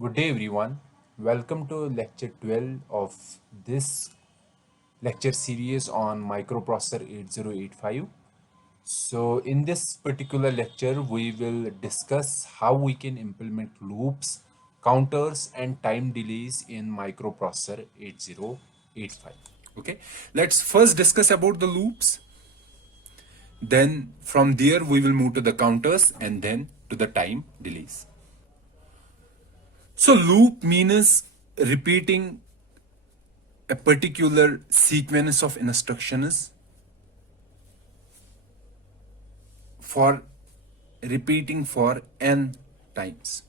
Good day, everyone. Welcome to lecture 12 of this lecture series on Microprocessor 8085. So, in this particular lecture, we will discuss how we can implement loops, counters, and time delays in Microprocessor 8085. Okay, let's first discuss about the loops. Then, from there, we will move to the counters and then to the time delays. So, loop means repeating a particular sequence of instructions for repeating for n times.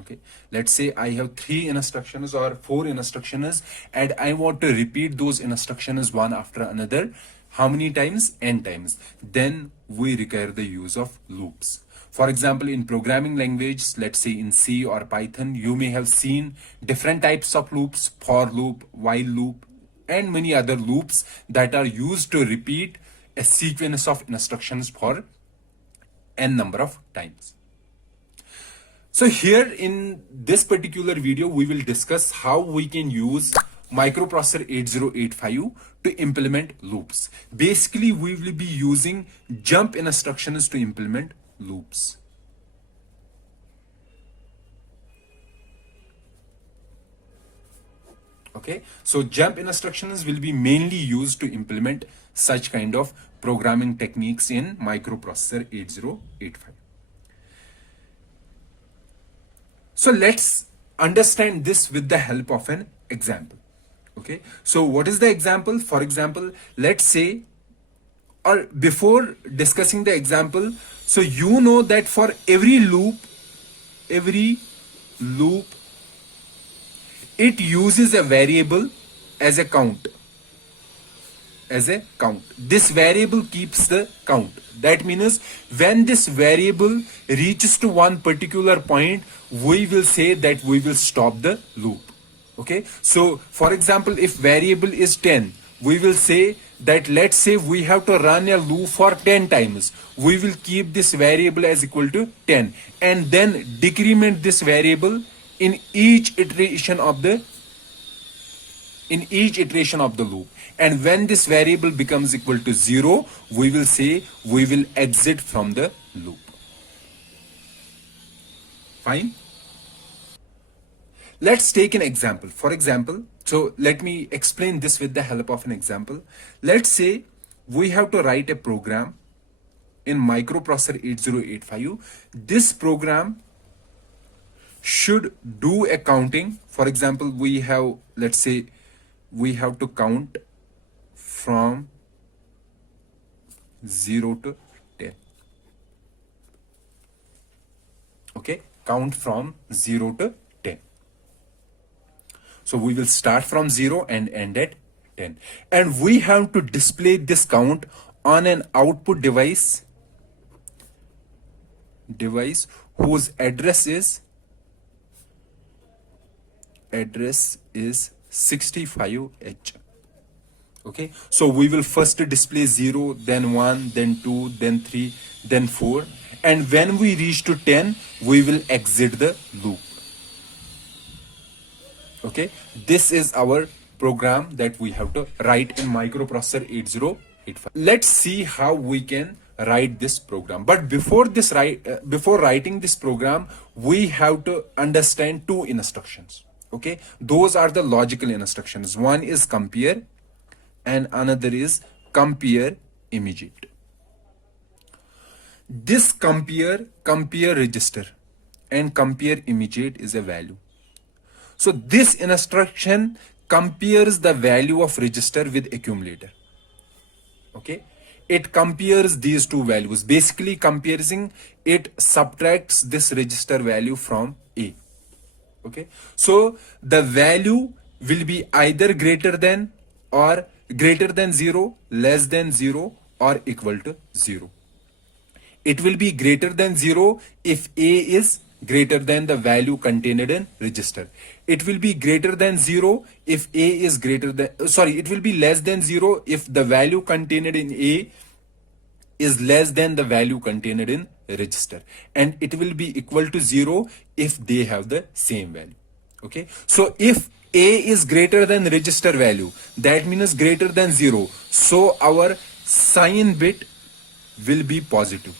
Okay, let's say I have 3 instructions or 4 instructions and I want to repeat those instructions one after another. How many times? N times. Then we require the use of loops. For example, in programming language, let's say in C or Python, you may have seen different types of loops: for loop, while loop, and many other loops that are used to repeat a sequence of instructions for n number of times. So here in this particular video, we will discuss how we can use Microprocessor 8085 to implement loops. Basically, we will be using jump instructions to implement loops. Okay, so jump instructions will be mainly used to implement such kind of programming techniques in Microprocessor 8085. So let's understand this with the help of an example. Okay, so what is the example? For example, let's say, or before discussing the example, so you know that for every loop, it uses a variable as a count. This variable keeps the count. That means when this variable reaches to one particular point, we will say that we will stop the loop. Okay, so for example, if variable is 10, we will say that, let's say we have to run a loop for 10 times. We will keep this variable as equal to 10 and then decrement this variable in each iteration of the loop. And when this variable becomes equal to 0, we will say we will exit from the loop. Fine. Let's take an example. For example, so let me explain this with the help of an example. Let's say we have to write a program in Microprocessor 8085. This program should do a counting. For example, we have, let's say, we have to count from 0 to 10. Okay, count from 0 to 10. So we will start from 0 and end at 10. And we have to display this count on an output device whose address is 65H. Okay, so we will first display 0, then 1, then 2, then 3, then 4, and when we reach to 10, we will exit the loop. Okay, this is our program that we have to write in Microprocessor 8085. Let's see how we can write this program. But before writing this program, we have to understand 2 instructions. Okay, those are the logical instructions. One is compare and another is compare immediate. This compare register and compare immediate is a value. So this instruction compares the value of register with accumulator. Okay, it compares these 2 values. Basically comparing, it subtracts this register value from A. Okay, so the value will be either greater than 0, less than 0, or equal to 0. It will be greater than 0 if A is greater than the value contained in register. It will be greater than 0 if A is greater than, it will be less than 0 if the value contained in A is less than the value contained in register, and it will be equal to 0 if they have the same value. Okay, so if A is greater than register value, that means greater than 0, so our sign bit will be positive.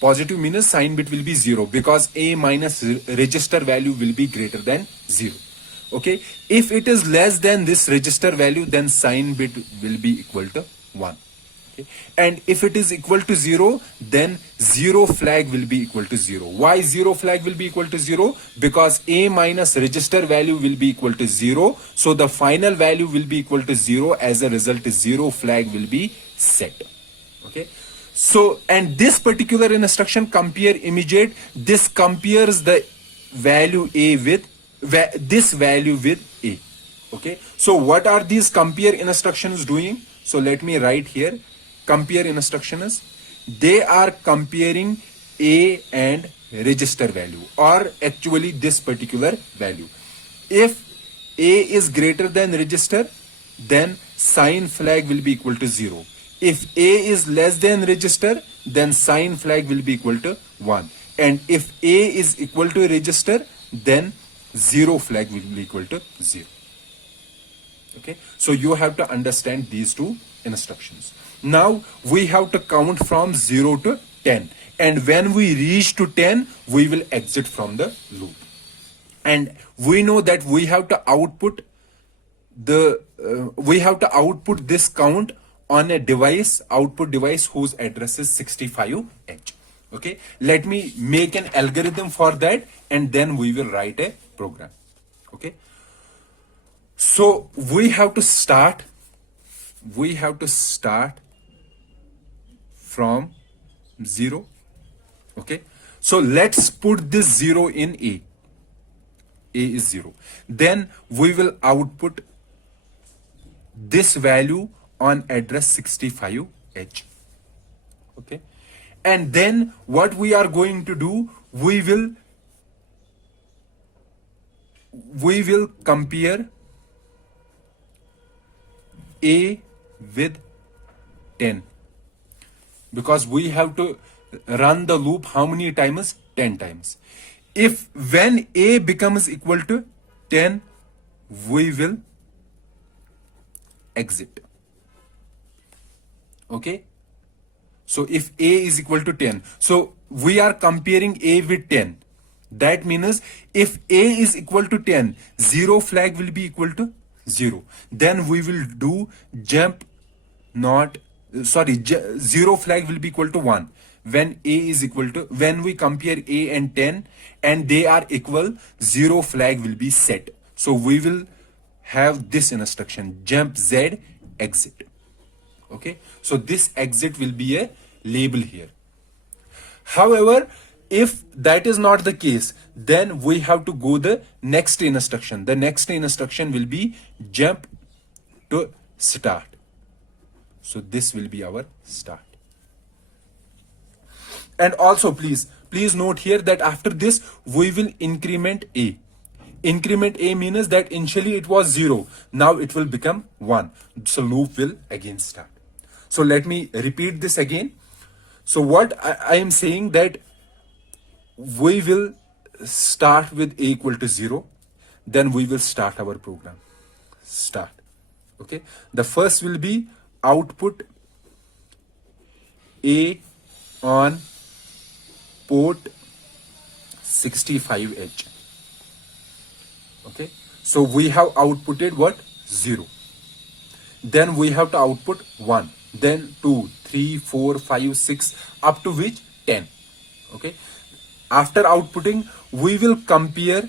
Positive means sign bit will be 0 because A minus register value will be greater than 0. Okay, if it is less than this register value, then sign bit will be equal to 1. Okay, and if it is equal to 0, then 0 flag will be equal to 0. Why 0 flag will be equal to 0? Because A minus register value will be equal to 0, so the final value will be equal to 0. As a result, 0 flag will be set. Okay, so and this particular instruction, compare immediate, this compares the value A with this value with A. Okay, so what are these compare instructions doing? So let me write here. Compare instruction is, they are comparing A and register value, or actually this particular value. If A is greater than register, then sign flag will be equal to 0. If A is less than register, then sign flag will be equal to 1. And if A is equal to register, then 0 flag will be equal to 0. Okay, so you have to understand these two instructions. Now we have to count from 0 to 10, and when we reach to 10, we will exit from the loop. And we know that we have to output this count on a device, output device whose address is 65H. Okay, let me make an algorithm for that, and then we will write a program. Okay, so we have to start from 0. Okay, so let's put this 0 in A. A is 0. Then we will output this value on address 65H. Okay, and then what we are going to do, we will compare A with 10, because we have to run the loop how many times? 10 times. If when A becomes equal to 10, we will exit. Okay, so if A is equal to 10, so we are comparing A with 10. That means if A is equal to 10, 0 flag will be equal to 0. Then we will do zero flag will be equal to 1. When we compare A and 10 and they are equal, 0 flag will be set. So we will have this instruction, jump Z exit. Okay, so this exit will be a label here. However, if that is not the case, then we have to go the next instruction. The next instruction will be jump to start. So this will be our start. And also please note here that after this we will increment A. Increment A means that initially it was 0. Now it will become 1. So loop will again start. So let me repeat this again. So what I am saying, that we will start with A equal to 0. Then we will start our program. Start. Okay. The first will be output A on port 65H. Okay, so we have outputted what? 0. Then we have to output 1, then 2, 3, 4, 5, 6, up to which 10. Okay, after outputting we will compare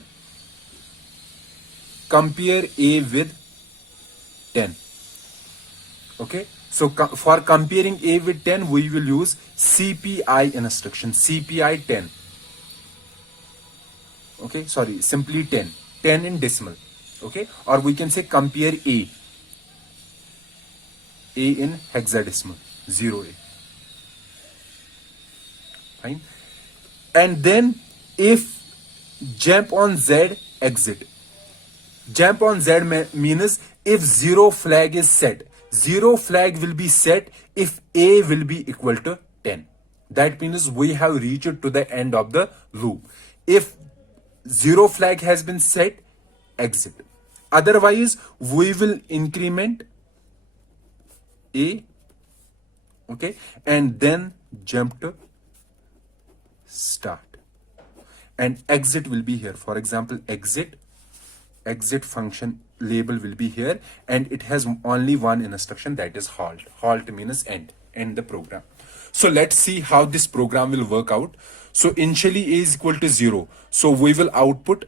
A with 10. Okay, so for comparing A with 10 we will use CPI instruction, CPI 10. Okay, sorry, simply 10 in decimal. Okay, or we can say compare A in hexadecimal, 0A. Fine. And then if jump on Z exit, jump on Z means if 0 flag is set. 0 flag will be set if A will be equal to 10. That means we have reached to the end of the loop. If zero flag has been set, exit. Otherwise, we will increment A, okay, and then jump to start. And exit will be here. For example, exit function label will be here, and it has only one instruction, that is halt. Halt means end the program. So let's see how this program will work out. So initially A is equal to 0. So we will output,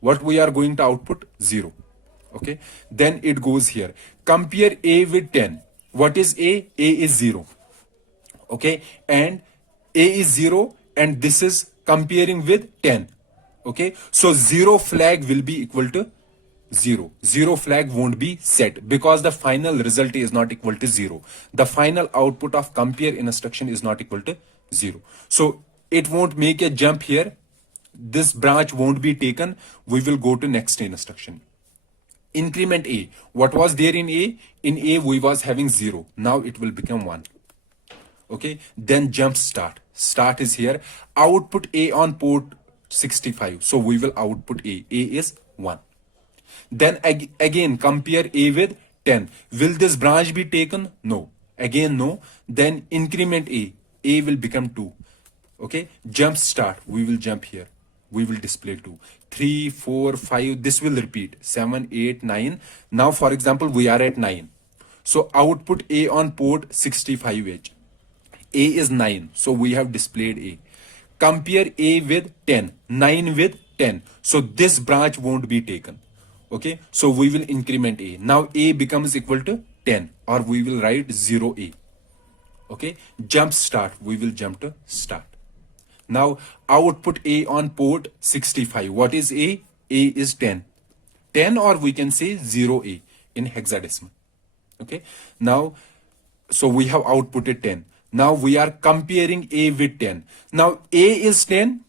what we are going to output? 0. Okay. Then it goes here. Compare A with 10. What is A? A is 0. Okay. And A is 0, and this is comparing with 10. Okay. So 0 flag will be equal to 0. 0 flag won't be set because the final result is not equal to 0. The final output of compare instruction is not equal to 0. So it won't make a jump here. This branch won't be taken. We will go to next instruction. Increment A. What was there in A? In A we was having 0. Now it will become 1. Okay. Then jump start. Start is here. Output A on port 65. So we will output A. A is 1. Then again compare A with 10. Will this branch be taken? No. Again no. Then increment A. A will become 2. Okay. Jump start. We will jump here. We will display 2. 3, 4, 5. This will repeat. 7, 8, 9. Now for example we are at 9. So output A on port 65H. A is 9. So we have displayed A. Compare A with 10. 9 with 10. So this branch won't be taken. Okay. So we will increment A. Now A becomes equal to 10, or we will write 0A. Okay. Jump start. We will jump to start. Now output A on port 65. What is A? A is 10. 10, or we can say 0A in hexadecimal. Okay. Now, so we have outputted 10. Now we are comparing A with 10. Now A is 10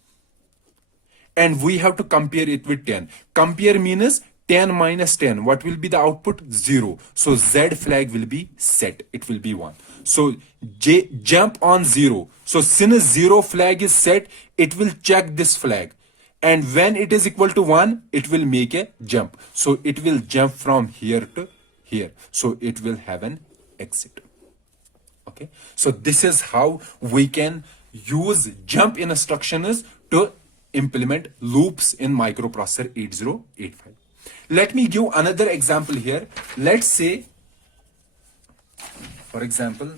and we have to compare it with 10. Compare means 10 minus 10. What will be the output? 0. So Z flag will be set. It will be 1. So jump on 0. So since 0 flag is set, it will check this flag. And when it is equal to 1, it will make a jump. So it will jump from here to here. So it will have an exit. Okay. So this is how we can use jump instructions to implement loops in microprocessor 8085. Let me give another example here. Let's say, for example,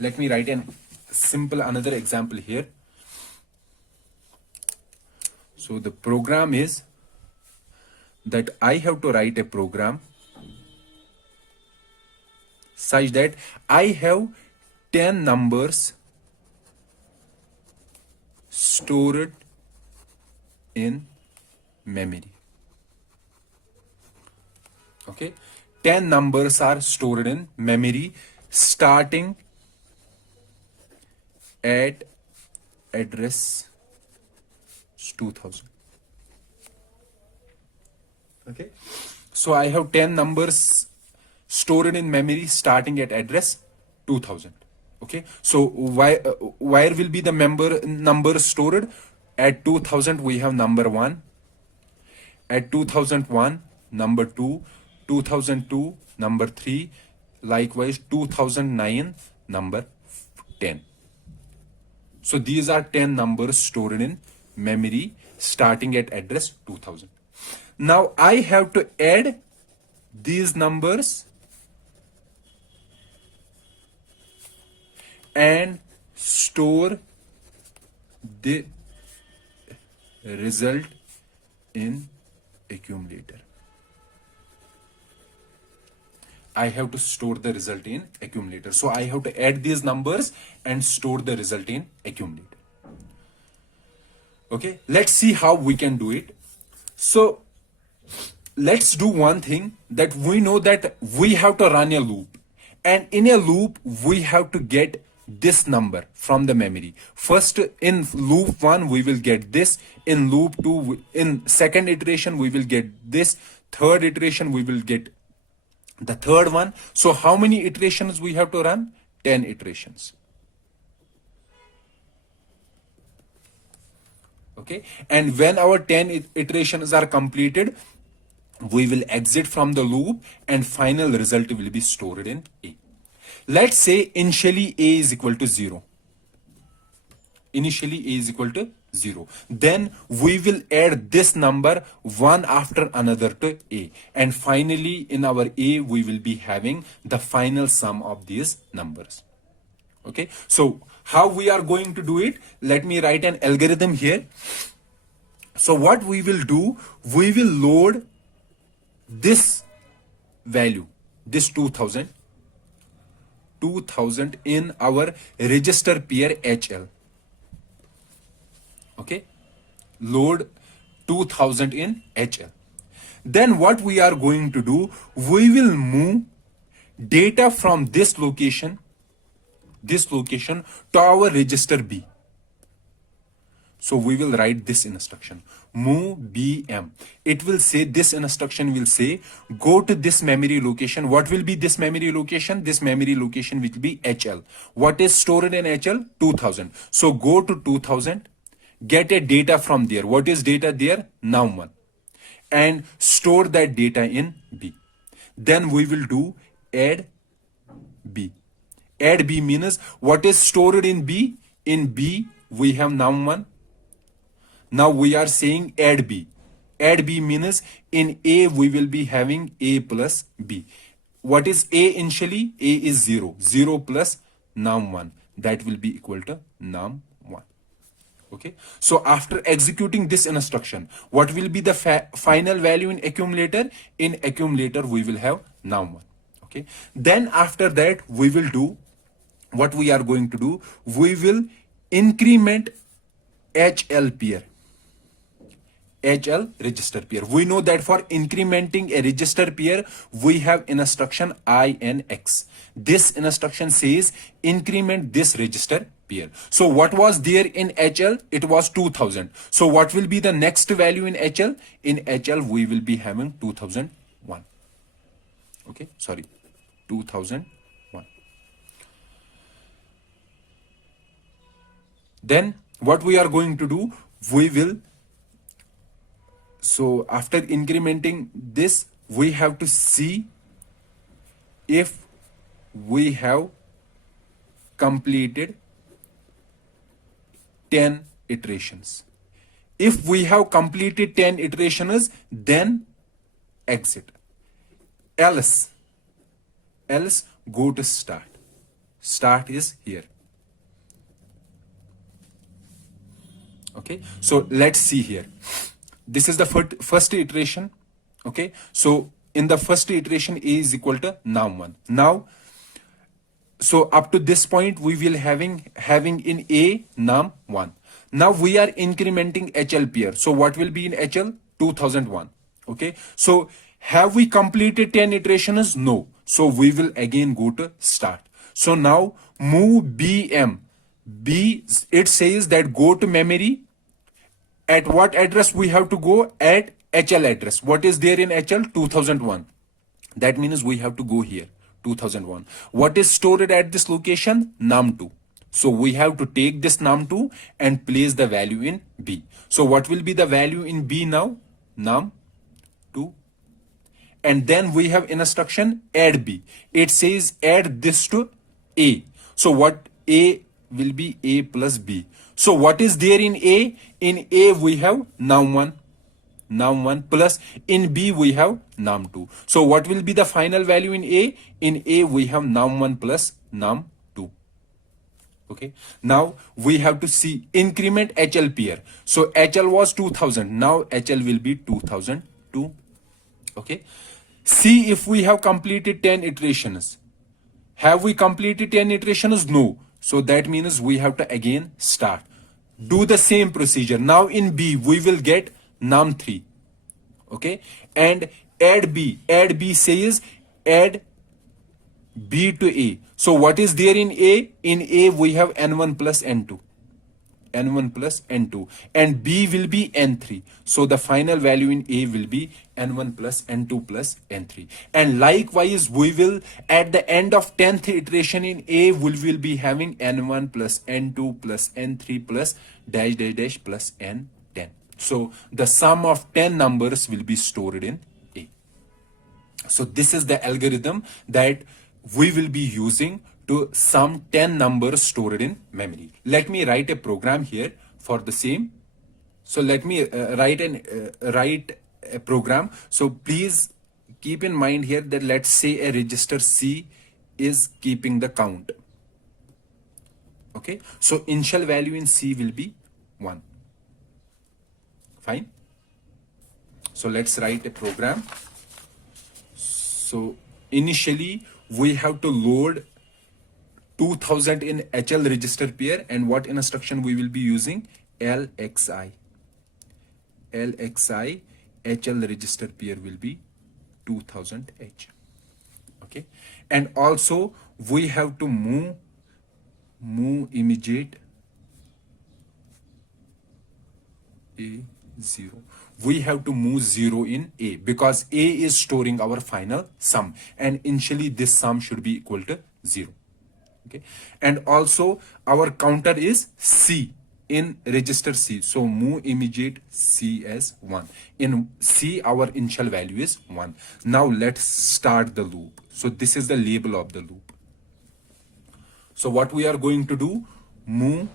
let me write an simple another example here. So the program is that I have to write a program such that I have 10 numbers stored in memory. Okay, 10 numbers are stored in memory starting at address 2000. Okay, so I have 10 numbers stored in memory starting at address 2000. Okay, so where will be the number stored? At 2000 we have number 1, at 2001 number 2, 2002 number 3, likewise 2009 number 10. So these are 10 numbers stored in memory starting at address 2000. Now I have to add these numbers and store the result in accumulator. I have to store the result in accumulator. So I have to add these numbers and store the result in accumulator. Okay, let's see how we can do it. So let's do one thing, that we know that we have to run a loop, and in a loop we have to get this number from the memory. First in loop 1 we will get this, in loop 2 in second iteration we will get this, third iteration we will get the third one. So how many iterations we have to run? 10 iterations. Okay, and when our 10 iterations are completed, we will exit from the loop and final result will be stored in A. Let's say initially A is equal to 0. Initially A is equal to 0. Then we will add this number one after another to A. And finally in our A, we will be having the final sum of these numbers. Okay, so how we are going to do it? Let me write an algorithm here. So what we will do, we will load this value, this 2000 in our register pair HL. Okay, load 2000 in HL. Then what we are going to do, we will move data from this location to our register B. So we will write this instruction, move BM. It will say, this instruction will say, go to this memory location. What will be this memory location? This memory location will be HL. What is stored in HL? 2000. So go to 2000, get a data from there. What is data there? Num1. And store that data in B. Then we will do add B. Add B means what is stored in B? In B, we have num1. Now we are saying add B. Add B means in A, we will be having A plus B. What is A initially? A is 0. 0 plus num1. That will be equal to num1. Okay. So after executing this instruction, what will be the final value in accumulator? In accumulator, we will have num1. Okay. Then after that, we will do what we are going to do. We will increment HL pair. HL register pair. We know that for incrementing a register pair, we have instruction INX. This instruction says increment this register pair. So what was there in HL? It was 2000. So what will be the next value in HL? In HL, we will be having 2001. Okay, sorry, 2001. Then what we are going to do, we will, so after incrementing this, we have to see if we have completed 10 iterations. If we have completed 10 iterations, then exit. Else go to start. Start is here. Okay, so let's see here. This is the first iteration. Okay, so in the first iteration, A is equal to num1. Now, so up to this point, we will having in A num1. Now we are incrementing HL pair. So what will be in HL? 2001. Okay, so have we completed 10 iterations? No. So we will again go to start. So now move BM. B, it says that go to memory. At what address we have to go? At HL address. What is there in HL? 2001. That means we have to go here, 2001. What is stored at this location? num2. So we have to take this num2 and place the value in B. So what will be the value in B now? num2. And then we have instruction add B. It says add this to A. So what A will be? A plus B. So what is there in A? In A we have num1 plus in B we have num2. So what will be the final value in A? In A we have num1 plus num2. Okay. Now we have to see increment HL pair. So HL was 2000. Now HL will be 2002. Okay. See if we have completed 10 iterations. Have we completed 10 iterations? No. So that means we have to again start. Do the same procedure. Now in B, we will get num3. Okay. And add B. Add B says add B to A. So what is there in A? In A, we have N1 plus N2. N1 plus N2. And B will be N3. So the final value in A will be N1 plus N2 plus N3. And likewise, we will, at the end of 10th iteration in A, we will be having N1 plus N2 plus N3 plus dash dash dash plus N So the sum of 10 numbers will be stored in A. So this is the algorithm that we will be using to sum 10 numbers stored in memory. Let me write a program here for the same. So let me write a program. So please keep in mind here that let's say a register C is keeping the count. Okay, so initial value in C will be 1. Fine. So let's write a program. So initially we have to load 2000 in HL register pair, and what instruction we will be using? LXI. LXI HL register pair will be 2000H. Okay, and also we have to move immediate A0. We have to move 0 in A because A is storing our final sum, and initially this sum should be equal to 0. Okay, and also our counter is C in register C, so move immediate C as 1. In C our initial value is 1. Now let's start the loop. So this is the label of the loop. So what we are going to do, move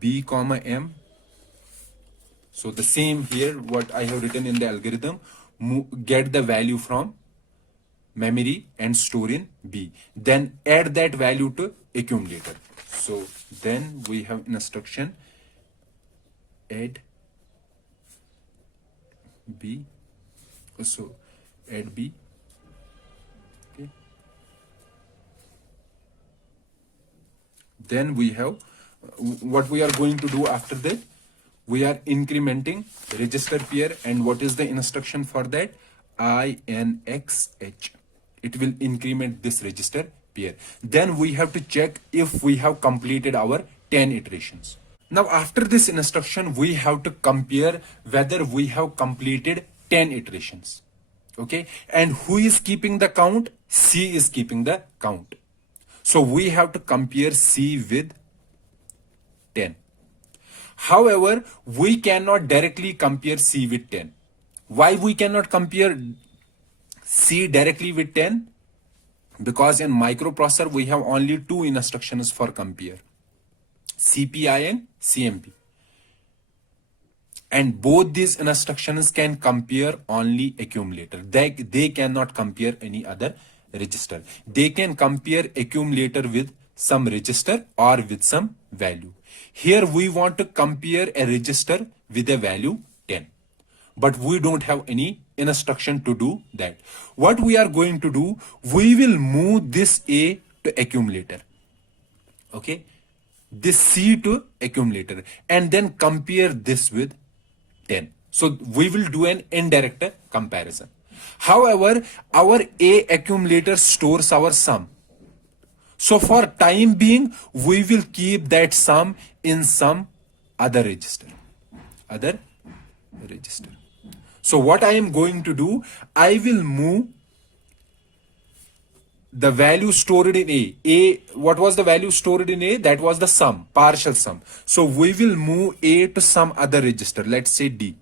B comma M. So the same here what I have written in the algorithm, get the value from memory and store in B, then add that value to accumulator. So then we have instruction add B, so add B. Okay, then we have what we are going to do after that. We are incrementing register pair, and what is the instruction for that? INXH. It will increment this register pair. Then we have to check if we have completed our 10 iterations. Now after this instruction, we have to compare whether we have completed 10 iterations. Okay, and who is keeping the count? C is keeping the count. So we have to compare C with 10. However, we cannot directly compare C with 10. Why we cannot compare C directly with 10? Because in microprocessor we have only 2 instructions for compare, CPI and CMP. And both these instructions can compare only accumulator. They cannot compare any other register. They can compare accumulator with some register or with some value. Here we want to compare a register with a value 10, but we don't have any instruction to do that. What we are going to do, we will move this A to accumulator. Okay, this C to accumulator, and then compare this with 10. So we will do an indirect comparison. However, our A accumulator stores our sum. So for time being, we will keep that sum in some other register. So what I am going to do, I will move the value stored in A. What was the value stored in A? That was the sum, partial sum. So we will move A to some other register, let's say D.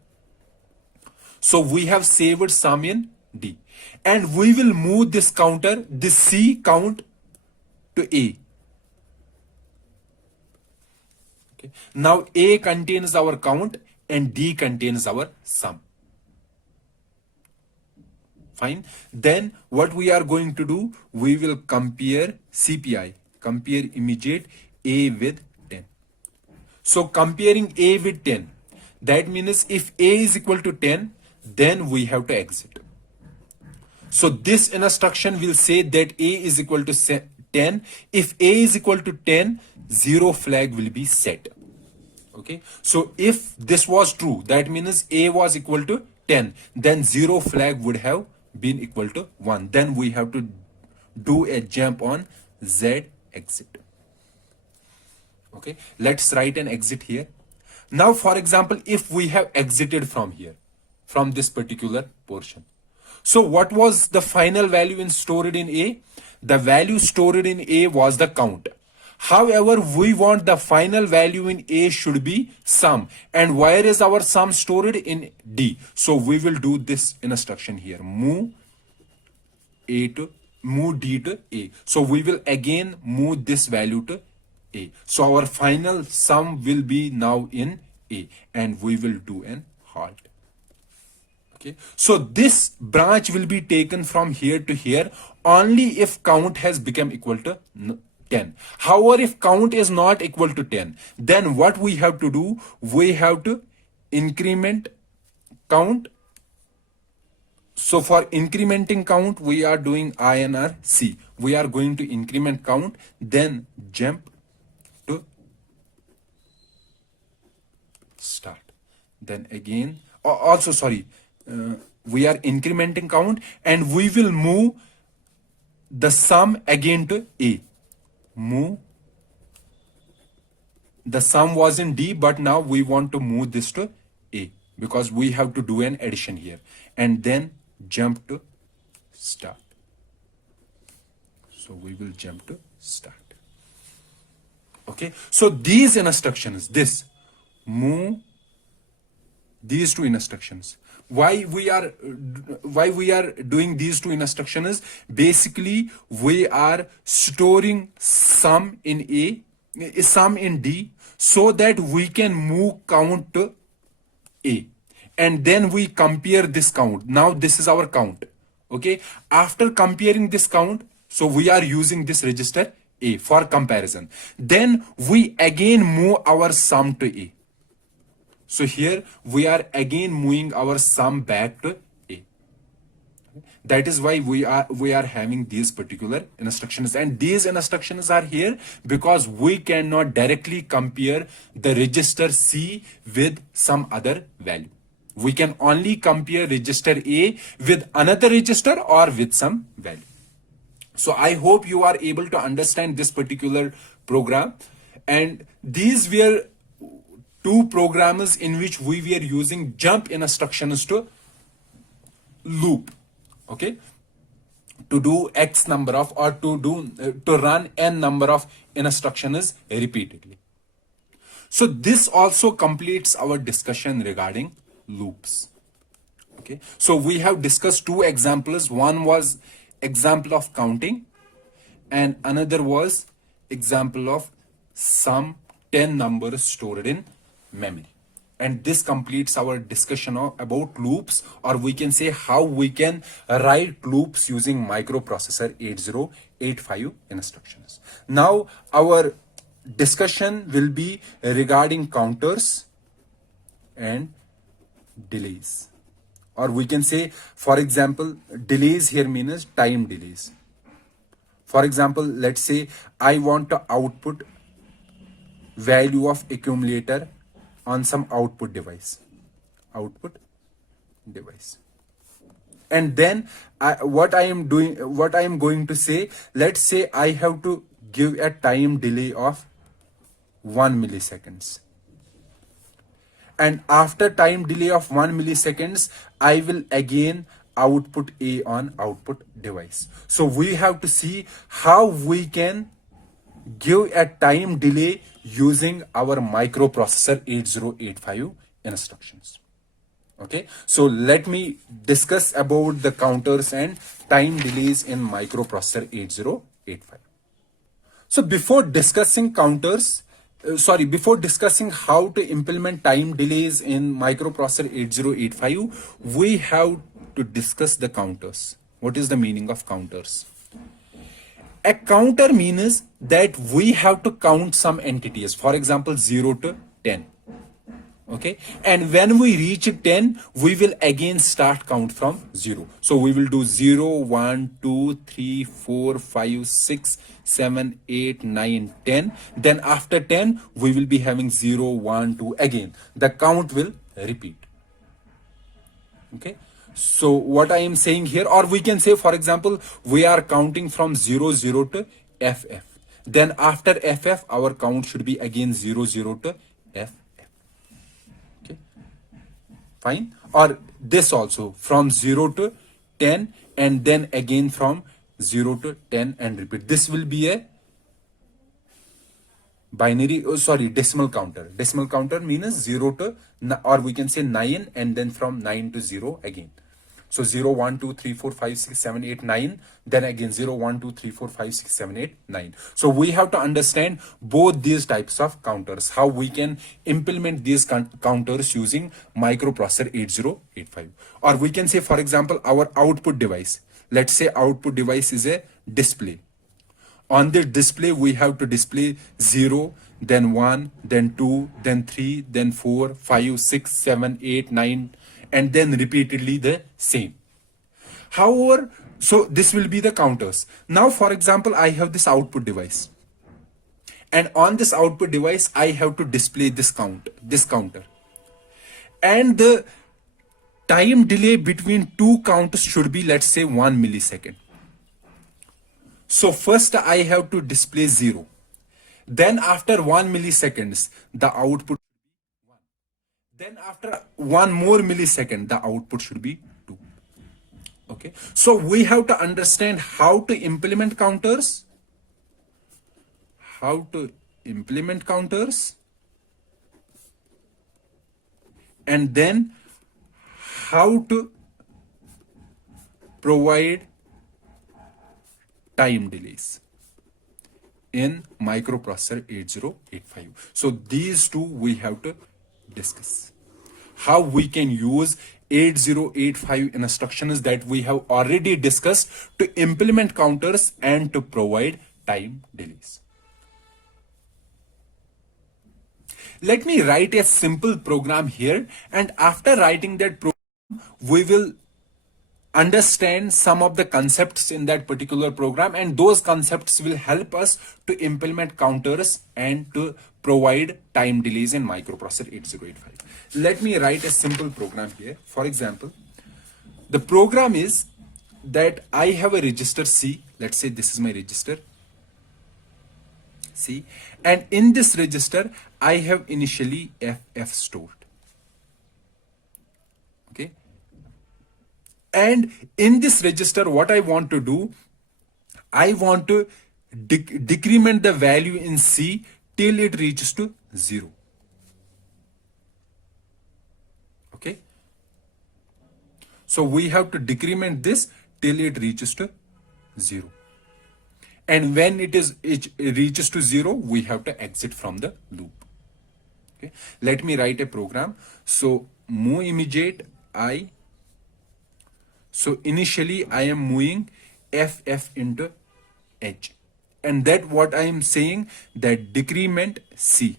So we have saved sum in D. And we will move this counter, this C count, to A. Okay. Now A contains our count and D contains our sum. Fine. Then what we are going to do, we will compare CPI, compare immediate A with 10. So comparing A with 10, that means if A is equal to 10, then we have to exit. So this instruction will say that A is equal to 10. If A is equal to 10, 0 flag will be set. Okay. So if this was true, that means A was equal to 10, then 0 flag would have been equal to 1. Then we have to do a jump on Z exit. Okay. Let's write an exit here. Now, for example, if we have exited from here, from this particular portion. So what was the final value stored in A? The value stored in A was the count. However, we want the final value in A should be sum. And where is our sum stored? In D. So we will do this instruction here. Move D to A. So we will again move this value to A. So our final sum will be now in A, and we will do an halt. Okay. So this branch will be taken from here to here only if count has become equal to 10. However, if count is not equal to 10, then what we have to do, we have to increment count. So for incrementing count, we are doing INRC. We are going to increment count, then jump to start. Then again, also sorry, we are incrementing count, and we will move the sum again to A. Move. The sum was in D, but now we want to move this to A because we have to do an addition here, and then jump to start. So we will jump to start. Okay. So these instructions, this move, these two instructions. Why we are doing these two instructions? Basically, we are storing sum in A, sum in D, so that we can move count to A, and then we compare this count. Now this is our count. Okay. After comparing this count, so we are using this register A for comparison. Then we again move our sum to A. So here we are again moving our sum back to A. That is why we are having these particular instructions, and these instructions are here because we cannot directly compare the register C with some other value. We can only compare register A with another register or with some value. So I hope you are able to understand this particular program, and these were two programs in which we were using jump instructions to loop, okay, to do X number of, or to run N number of instructions repeatedly. So this also completes our discussion regarding loops. Okay, so we have discussed two examples. One was example of counting, and another was example of some 10 numbers stored in memory. And this completes our discussion about loops, or we can say how we can write loops using microprocessor 8085 instructions. Now our discussion will be regarding counters and delays, or we can say, for example, delays here means time delays. For example, let's say I want to output value of accumulator on some output device, and then what I am going to say, let's say I have to give a time delay of 1 milliseconds, and after time delay of 1 milliseconds, I will again output A on output device. So we have to see how we can give a time delay using our microprocessor 8085 instructions. Okay, so let me discuss about the counters and time delays in microprocessor 8085. So before discussing before discussing how to implement time delays in microprocessor 8085, we have to discuss the counters. What is the meaning of counters? A counter means that we have to count some entities, for example 0 to 10. Okay, and when we reach 10, we will again start count from 0. So we will do 0, 1, 2, 3, 4, 5, 6, 7, 8, 9, 10. Then after 10, we will be having 0, 1, 2 again. The count will repeat. Okay. So what I am saying here, or we can say, for example, we are counting from 0, 0 to FF. Then after FF, our count should be again 0, 0 to FF. Okay, fine. Or this also from 0 to 10, and then again from 0 to 10 and repeat. This will be a binary, oh, sorry, decimal counter. Decimal counter means 0 to, or we can say 9, and then from 9 to 0 again. So 0, 1, 2, 3, 4, 5, 6, 7, 8, 9. Then again 0, 1, 2, 3, 4, 5, 6, 7, 8, 9. So we have to understand both these types of counters, how we can implement these counters using microprocessor 8085. Or we can say, for example, our output device. Let's say output device is a display. On the display, we have to display 0, then 1, then 2, then 3, then 4, 5, 6, 7, 8, 9, and then repeatedly the same. However, so this will be the counters. Now, for example, I have this output device. And on this output device, I have to display this counter. And the time delay between two counts should be, let's say, 1 millisecond. So first I have to display 0. Then after 1 milliseconds, the output. Then after 1 more millisecond, the output should be 2. Okay. So we have to understand how to implement counters. How to implement counters. And then how to provide time delays in microprocessor 8085. So these two we have to discuss. How we can use 8085 instructions that we have already discussed to implement counters and to provide time delays. Let me write a simple program here, and after writing that program, we will understand some of the concepts in that particular program, and those concepts will help us to implement counters and to provide time delays in microprocessor 8085. Let me write a simple program here. For example, the program is that I have a register C. Let's say this is my register C, and in this register I have initially FF stored. Okay. And in this register, what I want to do, I want to decrement the value in C till it reaches to 0. Okay. So we have to decrement this till it reaches to 0. And when it reaches to 0, we have to exit from the loop. Okay. Let me write a program. So move immediate I. So initially I am moving FF into H. And that what I am saying, that decrement C.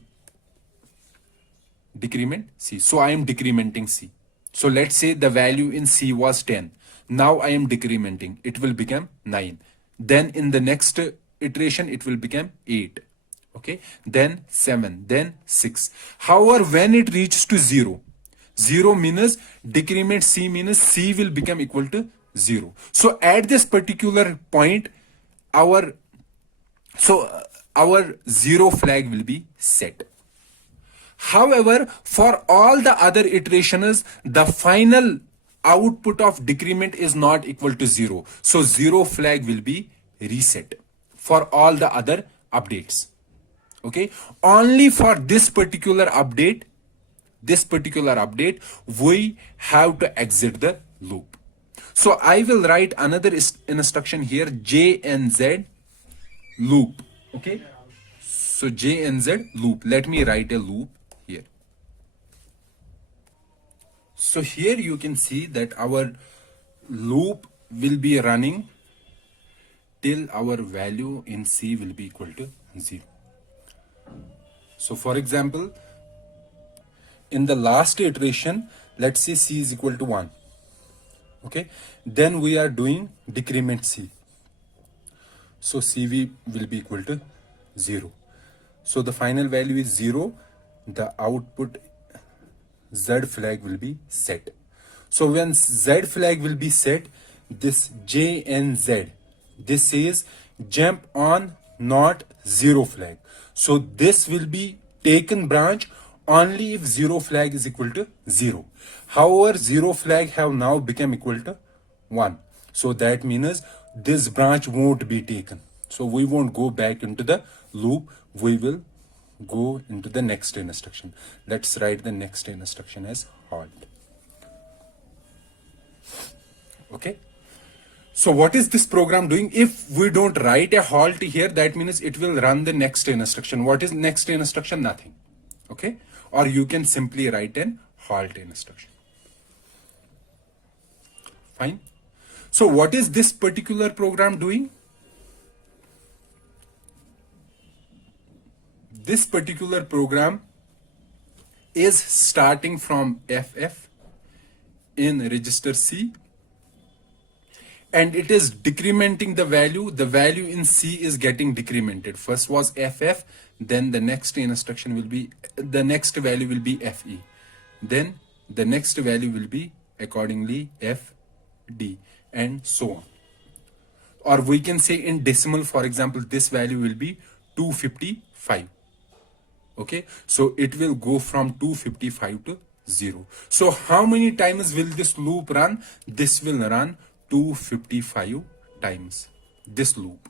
Decrement C. So I am decrementing C. So let's say the value in C was 10. Now I am decrementing. It will become 9. Then in the next iteration, it will become 8. Okay. Then 7. Then 6. However, when it reaches to 0, 0 means decrement C means C will become equal to 0. So at this particular point, our 0 flag will be set. However, for all the other iterations, the final output of decrement is not equal to 0. So 0 flag will be reset for all the other updates. Okay. Only for this particular update, we have to exit the loop. So I will write another instruction here, J and Z loop. Okay. So J and Z loop. Let me write a loop here. So here you can see that our loop will be running till our value in C will be equal to 0. So for example, in the last iteration, let's say C is equal to 1. Okay. Then we are doing decrement C. So CV will be equal to 0. So the final value is 0. The output Z flag will be set. So when Z flag will be set, this J and Z, this says jump on not 0 flag. So this will be taken branch only if 0 flag is equal to 0. However, 0 flag have now become equal to 1. So that means this branch won't be taken. So we won't go back into the loop. We will go into the next instruction. Let's write the next instruction as halt. Okay. So what is this program doing? If we don't write a halt here, that means it will run the next instruction. What is next instruction? Nothing. Okay. Or you can simply write an halt instruction. Fine. So what is this particular program doing? This particular program is starting from FF in register C, and it is decrementing the value. The value in C is getting decremented. First was FF, then the next instruction will be, the next value will be FE. Then the next value will be accordingly FD, and so on. Or we can say in decimal, for example, this value will be 255. Okay, so it will go from 255 to 0. So how many times will this loop run? This will run 255 times. This loop,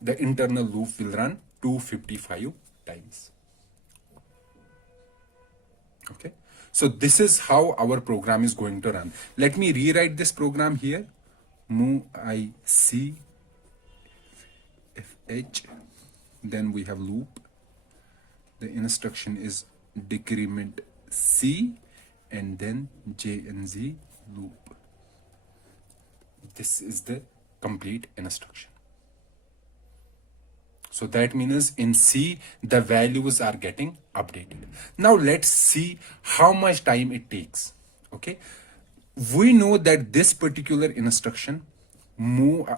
the internal loop, will run 255 times. Okay, so this is how our program is going to run. Let me rewrite this program here. Move IC FH, then we have loop. The instruction is decrement C, and then JNZ loop. This is the complete instruction. So that means in C, the values are getting updated. Now let's see how much time it takes. Okay. We know that this particular instruction, move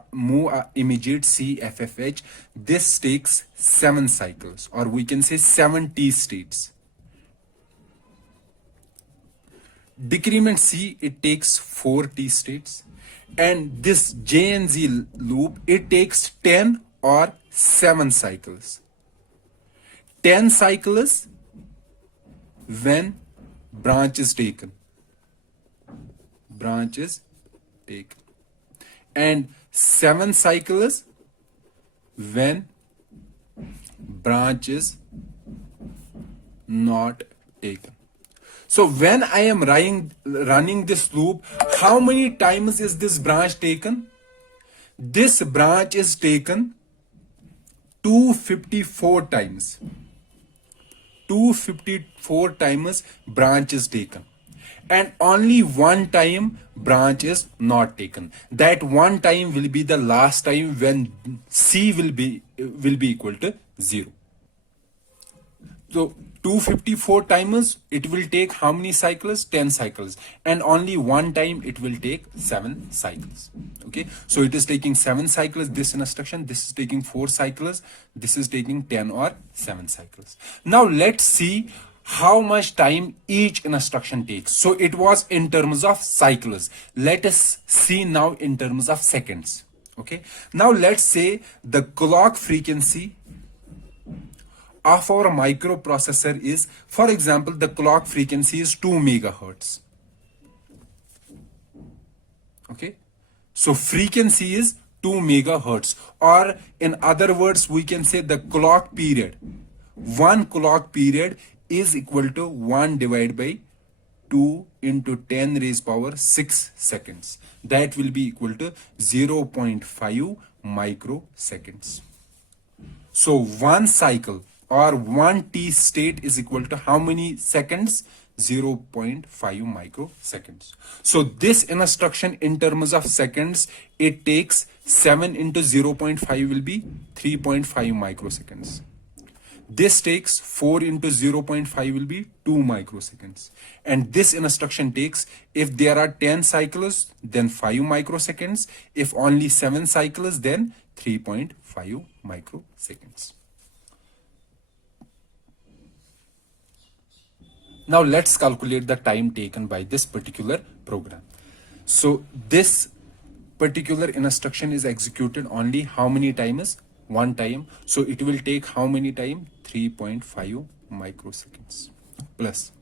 immediate C FFH, this takes 7 cycles, or we can say 7 T states. Decrement C, it takes 4 T states, and this JNZ loop, it takes 10 or 7 cycles. 10 cycles when branch is taken. Branch is taken. And 7 cycles when branch is not taken. So when I am running this loop, how many times is this branch taken? This branch is taken 254 times. 254 times branch is taken. And only one time branch is not taken. That one time will be the last time when C will be equal to 0. So 254 times, it will take how many cycles? 10 cycles. And only one time it will take 7 cycles. Okay, so it is taking 7 cycles, this instruction. This is taking 4 cycles. This is taking 10 or 7 cycles. Now let's see how much time each instruction takes. So it was in terms of cycles. Let us see now in terms of seconds. Okay, now let's say the clock frequency of our microprocessor is, for example, the clock frequency is 2 megahertz. Okay, so frequency is 2 megahertz, or in other words, we can say the clock period. One clock period is equal to 1 divided by 2 into 10 raised power 6 seconds. That will be equal to 0.5 microseconds. So one cycle or one T state is equal to how many seconds? 0.5 microseconds. So this instruction in terms of seconds, it takes 7 into 0.5 will be 3.5 microseconds. This takes 4 into 0.5 will be 2 microseconds. And this instruction takes, if there are 10 cycles, then 5 microseconds. If only 7 cycles, then 3.5 microseconds. Now let's calculate the time taken by this particular program. So this particular instruction is executed only how many times? One time. So it will take how many time? 3.5 microseconds plus.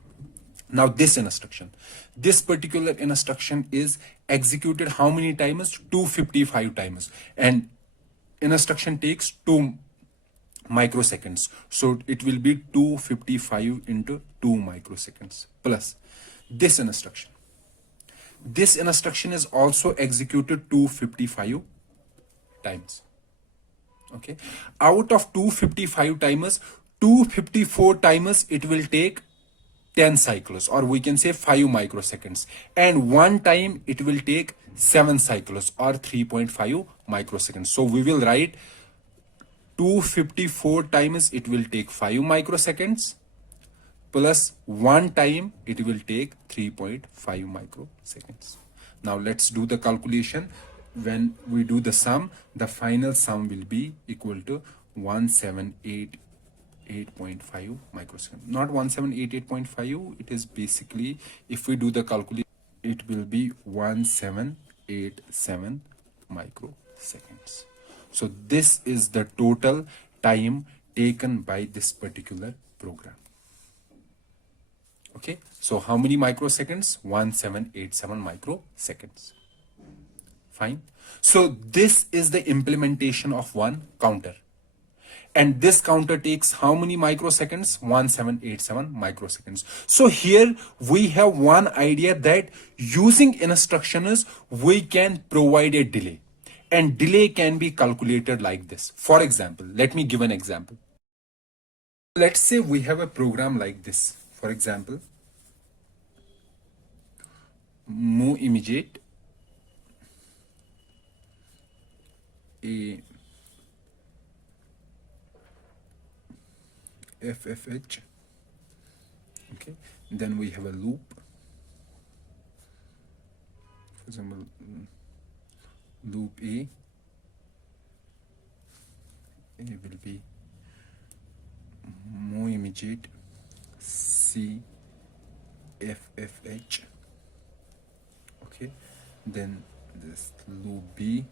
Now this instruction, this particular instruction is executed how many times? 255 times. And instruction takes 2 microseconds. So it will be 255 into 2 microseconds plus this instruction. This instruction is also executed 255 times. Okay. Out of 255 timers, 254 timers it will take 10 cycles, or we can say 5 microseconds, and one time it will take 7 cycles or 3.5 microseconds. So we will write 254 times it will take 5 microseconds plus one time it will take 3.5 microseconds. Now let's do the calculation. When we do the sum, the final sum will be equal to 1788.5 microseconds. Not 1788.5, it is basically, if we do the calculation, it will be 1787 microseconds. So this is the total time taken by this particular program. Okay, so how many microseconds? 1787 microseconds. Fine. So this is the implementation of one counter. And this counter takes how many microseconds? 1787 microseconds. So here we have one idea that using instructions, we can provide a delay. And delay can be calculated like this. For example, let me give an example. Let's say we have a program like this. For example, move immediate a FFH. Okay, then we have a loop. For example, loop A will be move immediate C FFH. Okay, then this loop B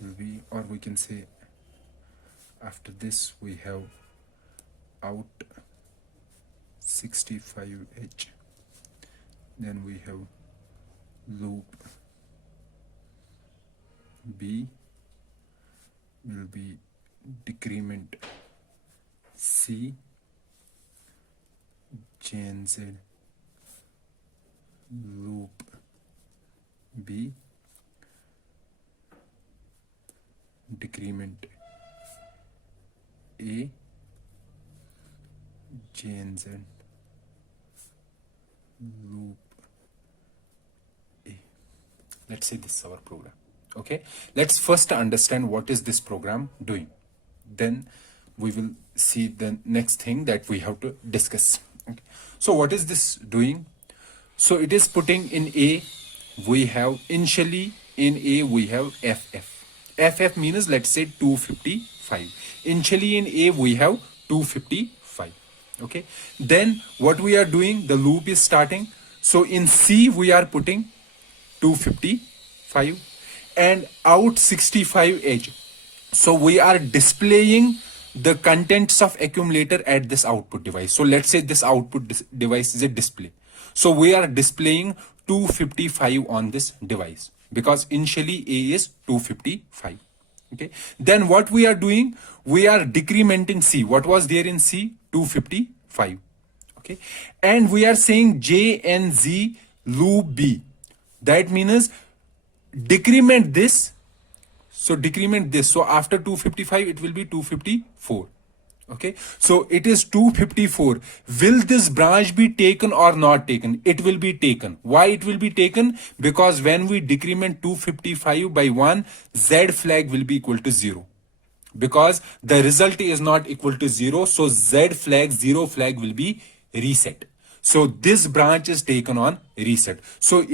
will be, or we can say after this we have out 65H. Then we have loop B will be decrement C JNZ loop B decrement A JNZ loop A. Let's say this is our program. Okay, let's first understand what is this program doing. Then we will see the next thing that we have to discuss. Okay. So what is this doing? So it is putting in A, we have initially in A we have FF. FF means let's say 255. Initially in A we have 255. Okay. Then what we are doing, the loop is starting. So in C we are putting 255 and out 65H. So we are displaying the contents of accumulator at this output device. So let's say this output device is a display. So we are displaying 255 on this device because initially A is 255. Okay. Then what we are doing, we are decrementing C. What was there in C? 255. Okay. And we are saying J and Z loop B. That means decrement this. So decrement this. So after 255, it will be 254. Okay. So it is 254. Will this branch be taken or not taken? It will be taken. Why it will be taken? Because when we decrement 255 by 1, Z flag will be equal to 0. Because the result is not equal to 0. So Z flag, 0 flag will be reset. So this branch is taken on reset. So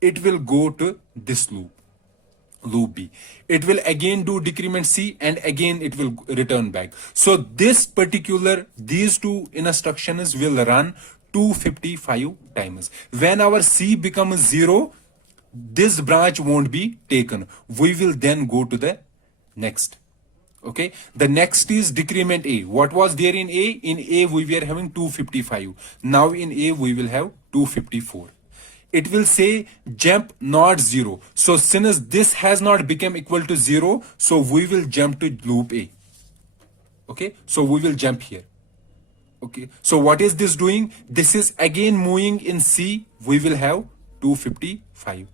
it will go to this loop B. It will again do decrement C and again it will return back. So this particular, these two instructions will run 255 times. When our C becomes 0, this branch won't be taken. We will then go to the next. Okay. The next is decrement A. What was there in A? In A we were having 255. Now in A we will have 254. It will say jump not 0. So since this has not become equal to 0, so we will jump to loop A. Okay, so we will jump here. Okay, so what is this doing? This is again moving in C. We will have 255,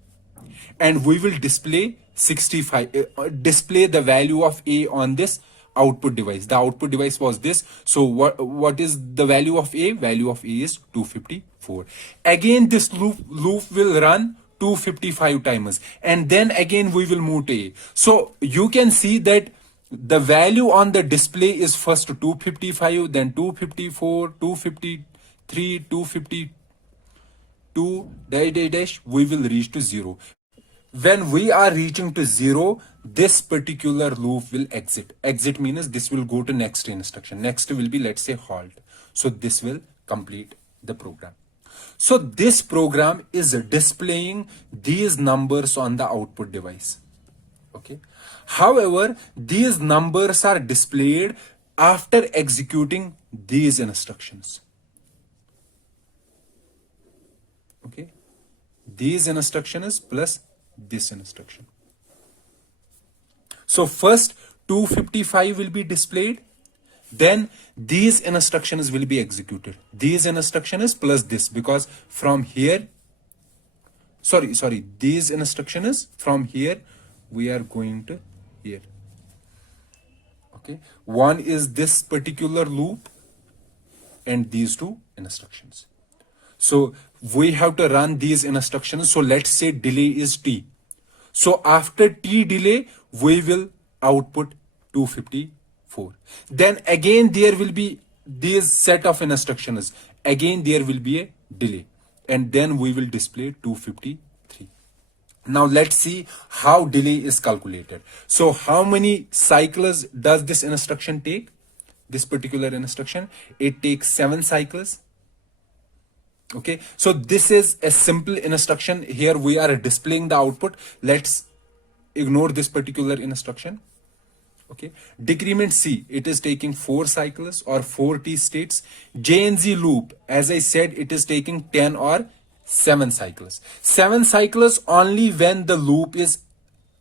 and we will display 65, display the value of A on this output device. The output device was this. So what is the value of A? Value of A is 254. Again this loop will run 255 times, and then again we will move to A. So you can see that the value on the display is first 255, then 254, 253, 252 dash we will reach to 0. When we are reaching to 0, this particular loop will exit. Exit means this will go to next instruction. Next will be, let's say, halt. So this will complete the program. So this program is displaying these numbers on the output device. Okay. However, these numbers are displayed after executing these instructions. Okay. These instructions plus this instruction. So first 255 will be displayed, then these instructions will be executed. These instructions plus this, because from here, these instructions from here we are going to here. Okay, one is this particular loop and these two instructions. So we have to run these instructions. So let's say delay is T. So after T delay, we will output 254. Then again there will be this set of instructions. Again there will be a delay, and then we will display 253. Now let's see how delay is calculated. So how many cycles does this instruction take? This particular instruction, it takes 7 cycles. Okay, so this is a simple instruction. Here we are displaying the output. Let's ignore this particular instruction. Okay, decrement C, it is taking 4 cycles or 4 T states. JNZ loop, as I said, it is taking 10 or 7 cycles. 7 cycles only when the loop is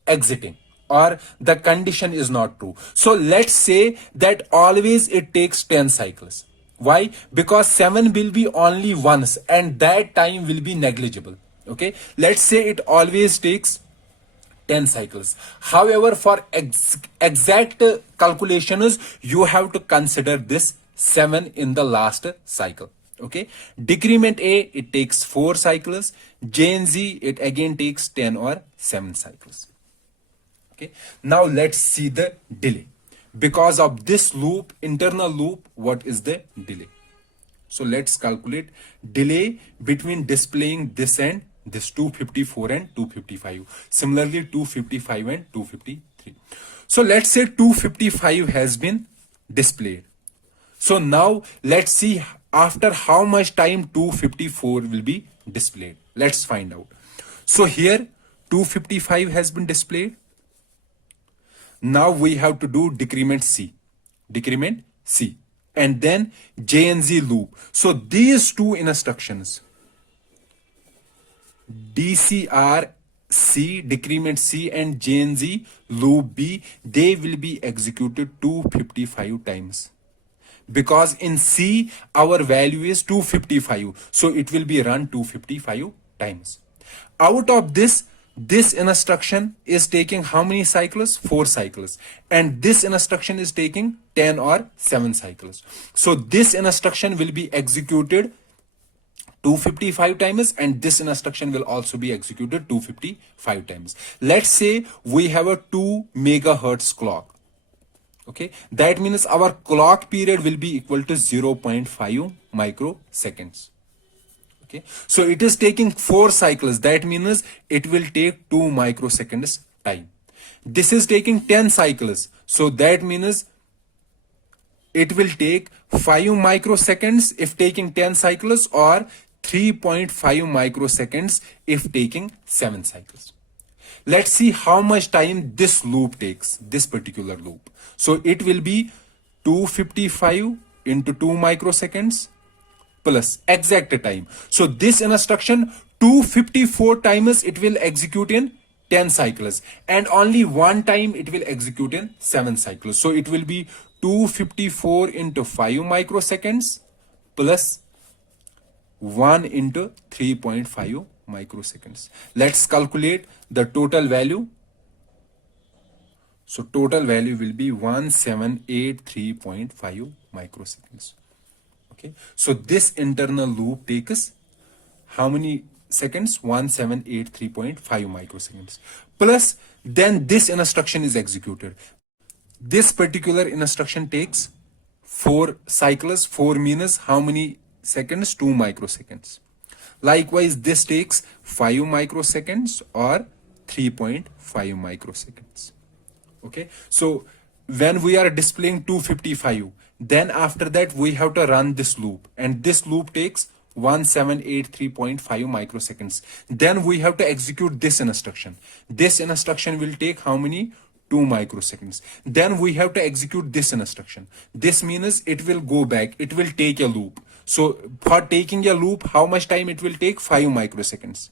exiting or the condition is not true. So let's say that always it takes 10 cycles. Why? Because 7 will be only once, and that time will be negligible. Okay, let's say it always takes 10 cycles. However, for exact calculations, you have to consider this 7 in the last cycle. Okay, decrement A, it takes 4 cycles. JNZ, it again takes 10 or 7 cycles. Okay, now let's see the delay. Because of this loop, internal loop, what is the delay? So let's calculate delay between displaying this and this, 254 and 255. Similarly, 255 and 253. So let's say 255 has been displayed. So now let's see after how much time 254 will be displayed. Let's find out. So here 255 has been displayed. Now we have to do decrement C, and then JNZ loop. So these two instructions, DCR C, decrement C, and JNZ loop B, they will be executed 255 times. Because in C, our value is 255. So it will be run 255 times. Out of this instruction is taking how many cycles? 4 cycles. And this instruction is taking 10 or 7 cycles. So this instruction will be executed 255 times, and this instruction will also be executed 255 times. Let's say we have a 2 megahertz clock. Okay, that means our clock period will be equal to 0.5 microseconds. Okay, so it is taking 4 cycles. That means it will take 2 microseconds time. This is taking 10 cycles. So that means it will take 5 microseconds if taking 10 cycles, or 3.5 microseconds if taking 7 cycles. Let's see how much time this loop takes, this particular loop. So it will be 255 into 2 microseconds plus exact time. So this instruction 254 times it will execute in 10 cycles, and only one time it will execute in 7 cycles. So it will be 254 into 5 microseconds plus 1 into 3.5 microseconds. Let's calculate the total value. So total value will be 1783.5 microseconds. Okay. So this internal loop takes how many seconds? 1783.5 microseconds. Plus then this instruction is executed. This particular instruction takes 4 cycles. 4 means how many seconds? 2 microseconds. Likewise, this takes 5 microseconds or 3.5 microseconds. Okay, so when we are displaying 255, then after that we have to run this loop, and this loop takes 1783.5 microseconds. Then we have to execute this instruction. This instruction will take how many? 2 microseconds. Then we have to execute this instruction. This means it will go back, it will take a loop. So for taking a loop, how much time it will take? 5 microseconds.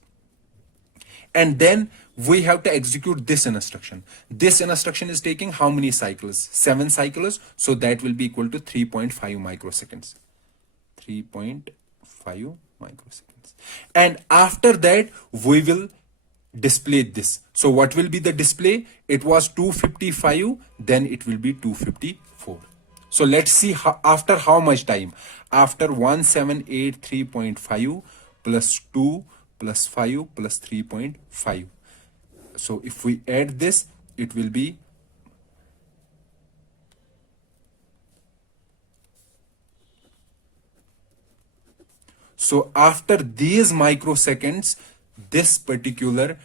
And then we have to execute this instruction. This instruction is taking how many cycles? 7 cycles. So that will be equal to 3.5 microseconds. 3.5 microseconds. And after that, we will display this. So what will be the display? It was 255, then it will be 254. So let's see after how much time. After 1783.5 plus 2 plus 5 plus 3.5. So if we add this, it will be so after these microseconds, this particular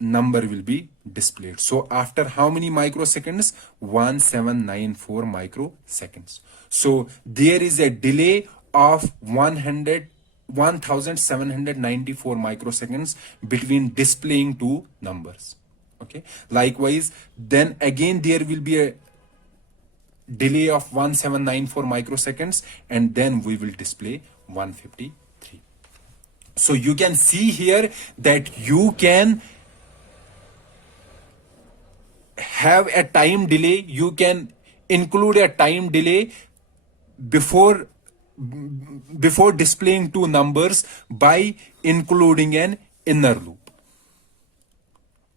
number will be displayed. So after how many microseconds? 1794 microseconds. So there is a delay of 1794 microseconds between displaying two numbers. Okay. Likewise, then again there will be a delay of 1794 microseconds, and then we will display 153. So you can see here that you can have a time delay. You can include a time delay before displaying two numbers by including an inner loop.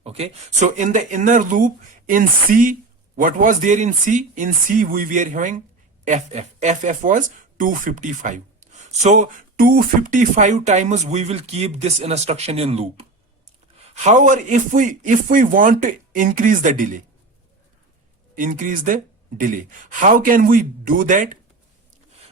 Okay, so in the inner loop in C, what was there in C? In C we were having FF. FF was 255. So 255 times we will keep this instruction in loop. However, if we want to increase the delay, how can we do that?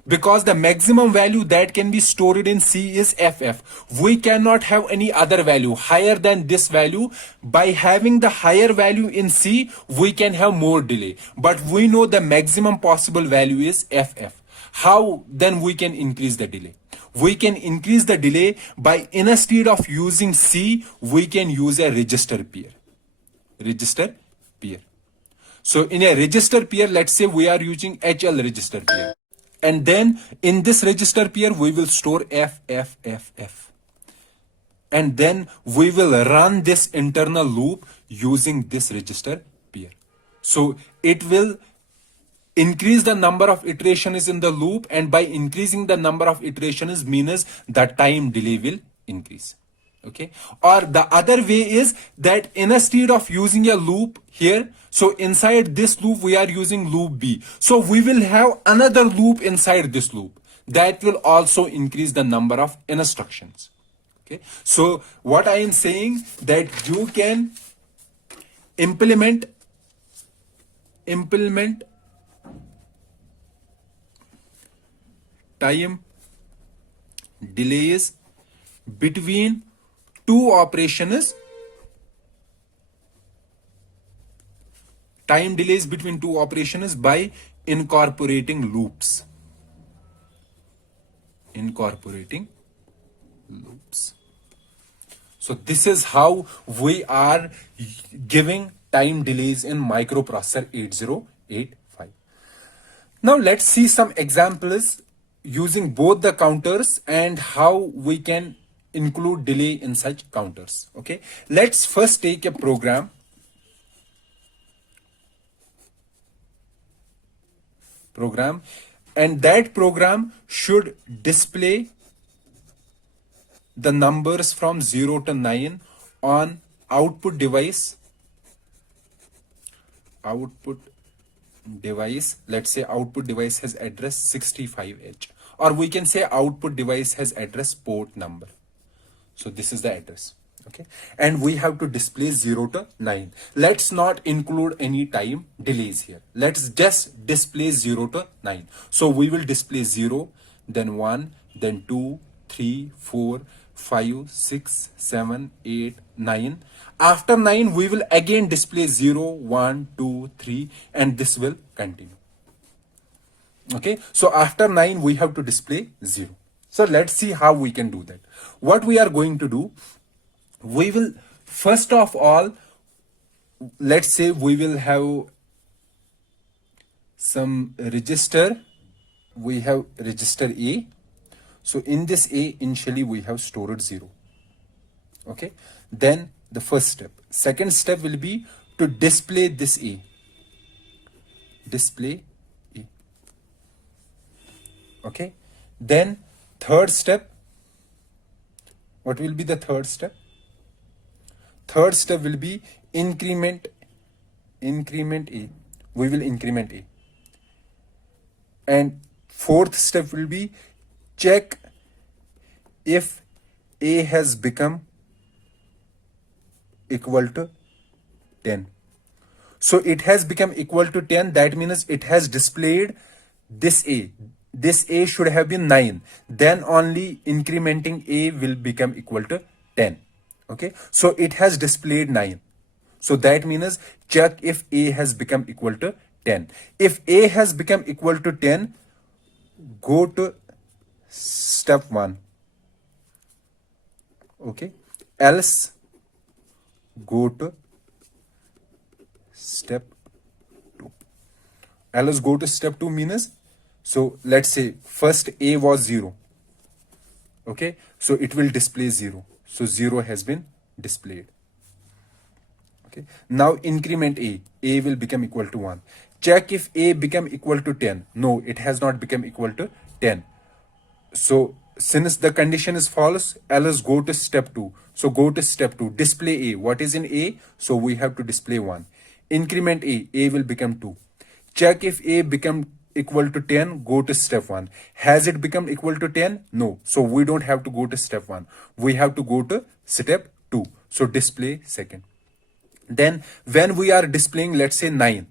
Because the maximum value that can be stored in C is FF. We cannot have any other value higher than this value. By having the higher value in C, we can have more delay. But we know the maximum possible value is FF. How then we can increase the delay? We can increase the delay by, instead of using C, we can use a register pair. So in a register pair, let's say we are using HL register pair. And then in this register pair, we will store FFFF. And then we will run this internal loop using this register pair. So it will increase the number of iterations in the loop, and by increasing the number of iterations means the time delay will increase. Okay, or the other way is that instead of using a loop here, so inside this loop we are using loop B, so we will have another loop inside this loop that will also increase the number of instructions. Okay, so what I am saying, that you can implement time delays between two operations. Time delays between two operations by incorporating loops. So this is how we are giving time delays in microprocessor 8085. Now let's see some examples using both the counters and how we can include delay in such counters. Okay, let's first take a program. program, and that program should display the numbers from 0 to 9 on output device. Let's say output device has address 65H, or we can say output device has address port number. So this is the address. Okay, and we have to display 0 to 9. Let's not include any time delays here. Let's just display 0 to 9. So we will display 0, then 1, then 2, 3, 4, 5, 6, 7, 8, 9. After 9, we will again display 0, 1, 2, 3, and this will continue. Okay, so after 9, we have to display 0. So let's see how we can do that. What we are going to do, we will first of all, let's say we will have some register. We have register A. So in this A, initially we have stored 0. Okay, then the first step. Second step will be to display this A. Display A. Okay, then third step. What will be the third step? Third step will be increment A. We will increment A. And fourth step will be check if A has become equal to 10. So it has become equal to 10. That means it has displayed this A. This A should have been 9. Then only incrementing A will become equal to 10. Okay, so it has displayed 9. So that means check if A has become equal to 10. If A has become equal to 10, go to step 1. Okay, else go to step 2. Else go to step 2 means, so let's say first A was 0. Okay, so it will display 0. So 0 has been displayed. Okay, now increment A. A will become equal to 1. Check if A become equal to 10. No, it has not become equal to 10. So since the condition is false, else go to step 2. So go to step 2. Display A. What is in A? So we have to display 1. Increment A. A will become 2. Check if A become equal to 10, go to step 1. Has it become equal to 10? No. So we don't have to go to step 1. We have to go to step 2. So display second. Then when we are displaying, let's say 9.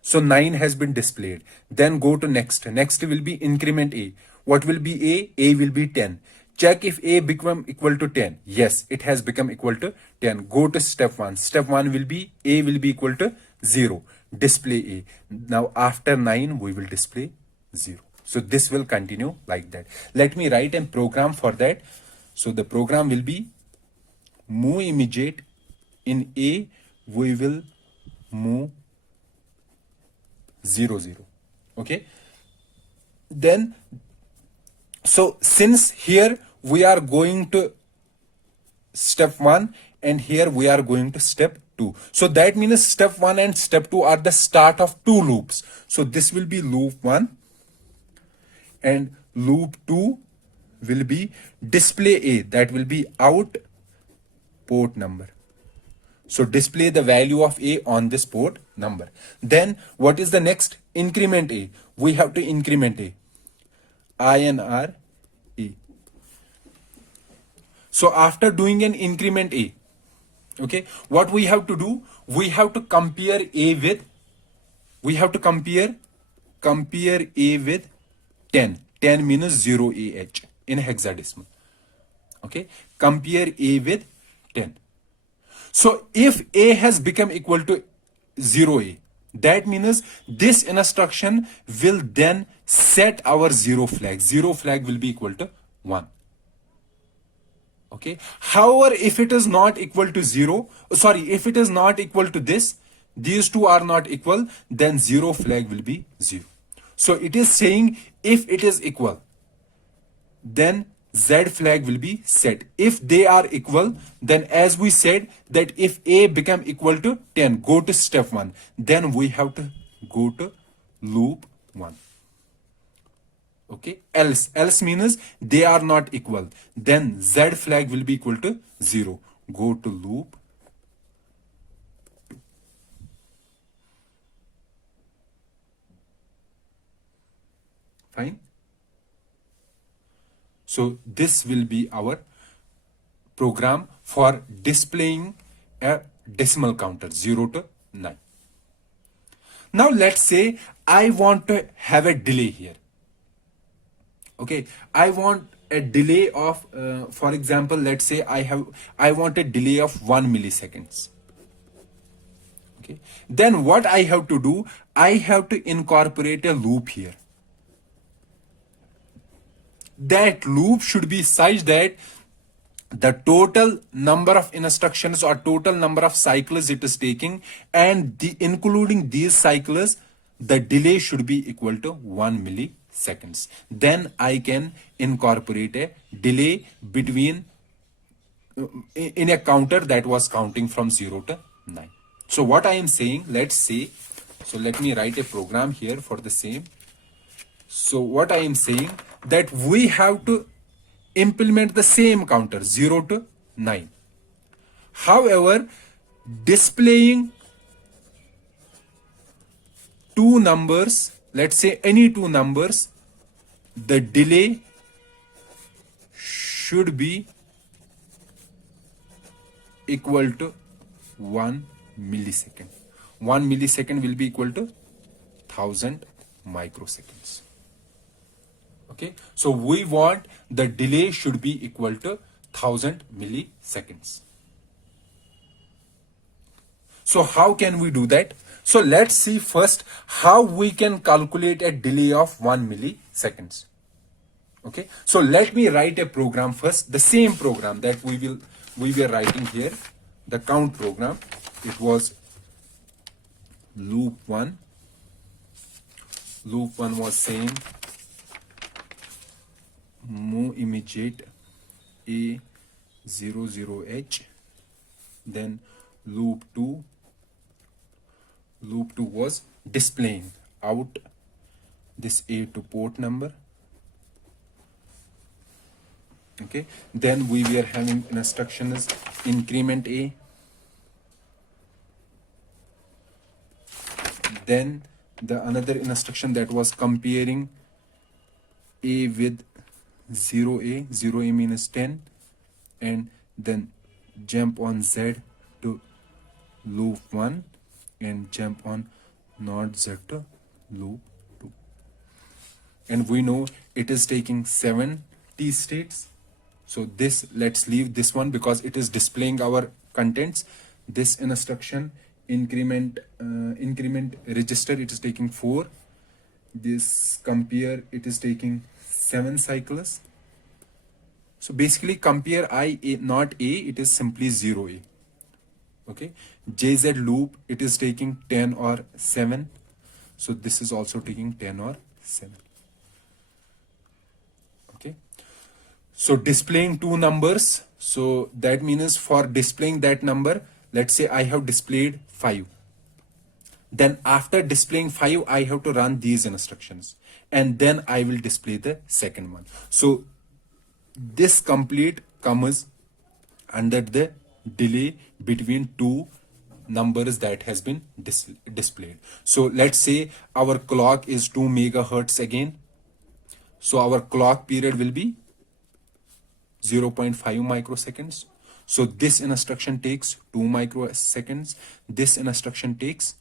So 9 has been displayed. Then go to next. Next will be increment A. What will be A? A will be 10. Check if A become equal to 10. Yes, it has become equal to 10. Go to step 1. Step 1 will be A will be equal to 0. Display A. Now after 9 we will display 0. So this will continue like that. Let me write a program for that. So the program will be move immediate. In A we will move 0 0. Okay, then so since here we are going to step 1 and here we are going to step 2. So that means step 1 and step 2 are the start of 2 loops. So this will be loop 1 and loop 2 will be display A. That will be out port number. So display the value of A on this port number. Then what is the next? Increment A. We have to increment A. INR A. So after doing an increment A, okay, what we have to do? We have to compare A with, compare A with 10. 10 means 0 AH in hexadecimal. Okay, compare A with 10. So if A has become equal to 0A, that means this instruction will then set our 0 flag. 0 flag will be equal to 1. Okay. However, if it is not equal to 0, if it is not equal to this, these two are not equal, then 0 flag will be 0. So it is saying if it is equal, then Z flag will be set. If they are equal, then as we said that if A become equal to 10, go to step 1. Then we have to go to loop 1. Okay, else means they are not equal, then Z flag will be equal to 0. Go to loop. Fine. So this will be our program for displaying a decimal counter 0 to 9. Now let's say I want to have a delay here. Okay, I want a delay of, for example, let's say I want a delay of 1 milliseconds. Okay, then what I have to do, I have to incorporate a loop here. That loop should be such that the total number of instructions or total number of cycles it is taking, and including these cycles, the delay should be equal to 1 milliseconds. Then I can incorporate a delay between in a counter that was counting from 0 to 9. So what I am saying, let's say, so let me write a program here for the same. So what I am saying, that we have to implement the same counter 0 to 9. However, displaying two numbers, let's say any two numbers, the delay should be equal to 1 millisecond. 1 millisecond will be equal to 1000 microseconds. Okay, so we want the delay should be equal to 1000 milliseconds. So how can we do that? So let's see first how we can calculate a delay of 1 milliseconds. Okay, so let me write a program first, the same program that we were writing here, the count program. It was loop 1. Loop 1 was saying move immediate A00H. Then loop 2 was displaying out this A to port number. Okay, then we were having instructions increment A. Then the another instruction that was comparing A with 0A. 0A means 10, and then jump on Z to loop 1 and jump on not Z to loop 2. And we know it is taking 7 T states. So this, let's leave this one because it is displaying our contents. This instruction increment register, it is taking 4. This compare, it is taking 7 cycles. So basically compare I A not A, it is simply 0A. Okay, JZ loop, it is taking 10 or 7. So this is also taking 10 or 7. Okay, so displaying two numbers. So that means for displaying that number, let's say I have displayed 5. Then after displaying 5, I have to run these instructions, and then I will display the second one. So this complete comes under the delay between two numbers that has been displayed. So let's say our clock is 2 megahertz again. So our clock period will be 0.5 microseconds. So this instruction takes 2 microseconds. This instruction takes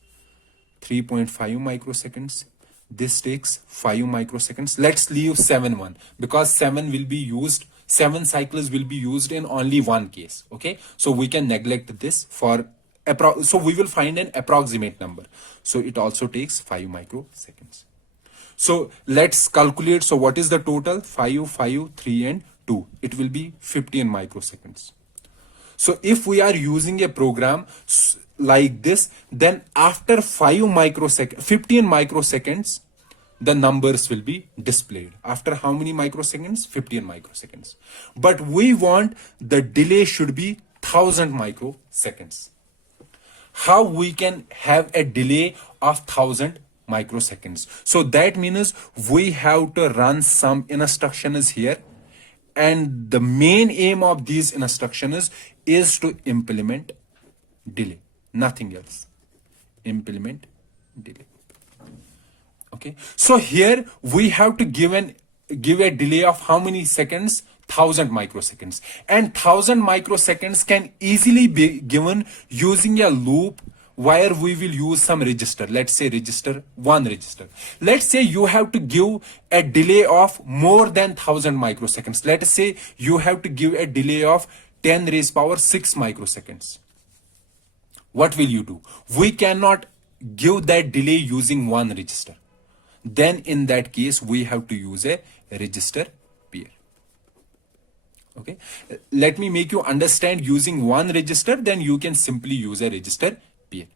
3.5 microseconds. This takes 5 microseconds. Let's leave 7 because 7 will be used, 7 cycles will be used in only one case. Okay, so we can neglect this for so we will find an approximate number. So it also takes 5 microseconds. So let's calculate. So what is the total? 5, 5, 3 and 2. It will be 15 microseconds. So if we are using a program like this, then after 15 microseconds, the numbers will be displayed. After how many microseconds? 15 microseconds. But we want the delay should be 1000 microseconds. How we can have a delay of 1000 microseconds. So that means we have to run some instructions here, and the main aim of these instructions is to implement delay, nothing else. Implement delay. Okay, so here we have to give a delay of how many seconds? 1000 microseconds. And 1000 microseconds can easily be given using a loop where we will use some register. Let's say one register. Let's say you have to give a delay of more than 1000 microseconds. Let's say you have to give a delay of 10 raised power 6 microseconds. What will you do? We cannot give that delay using one register. Then in that case, we have to use a register pair. Okay, let me make you understand. Using one register, then you can simply use a register pair.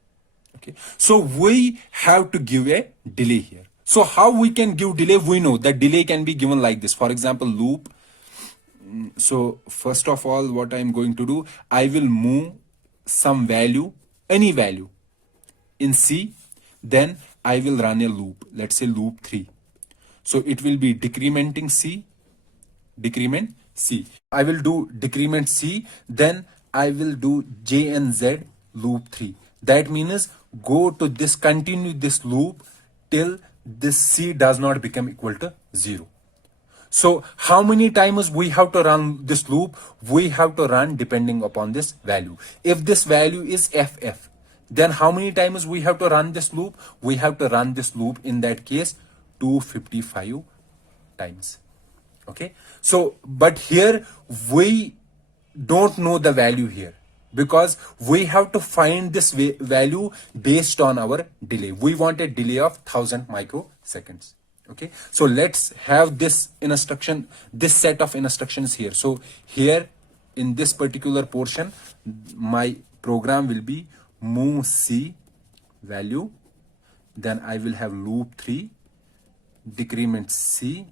Okay, so we have to give a delay here. So how we can give delay? We know that delay can be given like this. For example, loop. So first of all, what I am going to do, I will move some value, any value in C, then I will run a loop. Let's say loop 3. So it will be decrementing C, decrement C. I will do decrement C, then I will do J and Z loop 3. That means go to this, continue this loop till this C does not become equal to 0. So how many times we have to run this loop? We have to run depending upon this value. If this value is FF, then how many times we have to run this loop? We have to run this loop in that case 255 times. Okay, so but here we don't know the value here, because we have to find this value based on our delay. We want a delay of 1000 microseconds. Okay, so let's have this instruction, this set of instructions here. So here in this particular portion, my program will be move C value, then I will have loop 3, decrement C,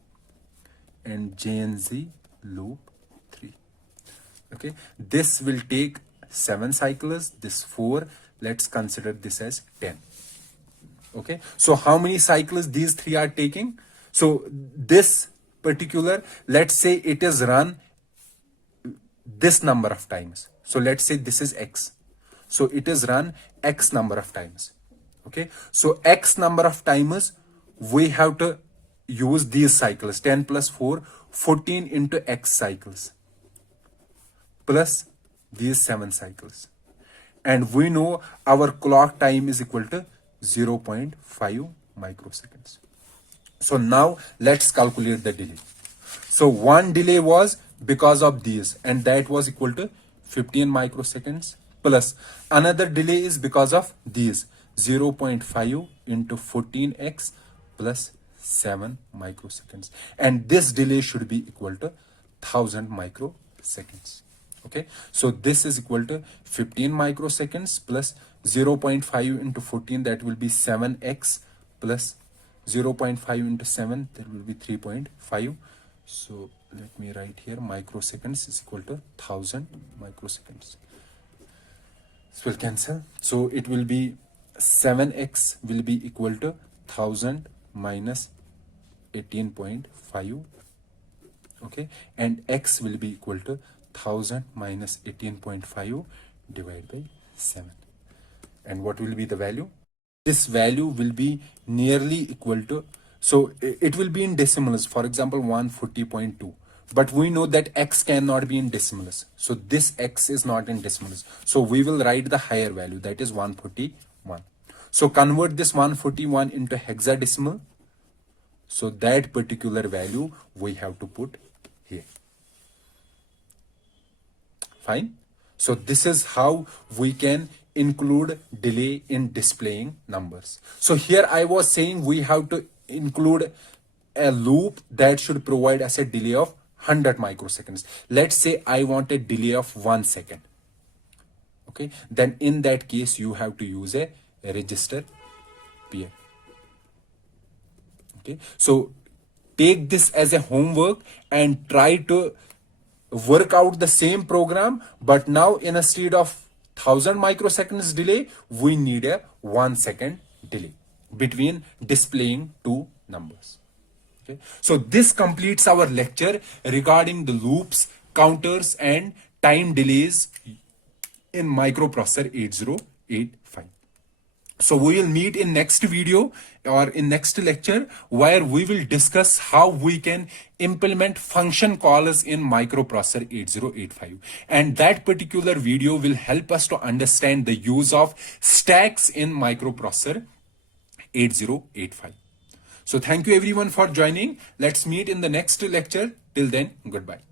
and J and Z loop 3. Okay, this will take 7 cycles, this 4. Let's consider this as 10. Okay, so how many cycles these 3 are taking? So this particular, let's say it is run this number of times. So let's say this is X. So it is run X number of times. Okay, so X number of times we have to use these cycles. 10 plus 4, 14 into X cycles plus these 7 cycles. And we know our clock time is equal to 0.5 microseconds. So now let's calculate the delay. So one delay was because of these, and that was equal to 15 microseconds, plus another delay is because of these, 0.5 into 14x plus 7 microseconds, and this delay should be equal to 1000 microseconds. Okay, so this is equal to 15 microseconds plus 0.5 into 14, that will be 7x, plus 0.5 into 7, that will be 3.5. So let me write here, microseconds is equal to 1000 microseconds. This will cancel. So it will be 7x will be equal to 1000 minus 18.5. Okay, and x will be equal to 1000 minus 18.5 divided by 7. And what will be the value? This value will be nearly equal to, so it will be in decimals, for example 140.2, but we know that x cannot be in decimals, so this x is not in decimals, so we will write the higher value, that is 141. So convert this 141 into hexadecimal, so that particular value we have to put here. Fine. So this is how we can include delay in displaying numbers. So here I was saying we have to include a loop that should provide us a delay of 100 microseconds. Let's say I want a delay of 1 second. Okay, then in that case you have to use a register pair. Okay, so take this as a homework and try to work out the same program, but now instead of 1000 microseconds delay, we need a 1 second delay. between displaying two numbers. Okay. So this completes our lecture regarding the loops, counters, and time delays in microprocessor 8085. So we will meet in next video or in next lecture where we will discuss how we can implement function calls in microprocessor 8085. And that particular video will help us to understand the use of stacks in microprocessor 8085. So thank you everyone for joining. Let's meet in the next lecture. Till then, goodbye.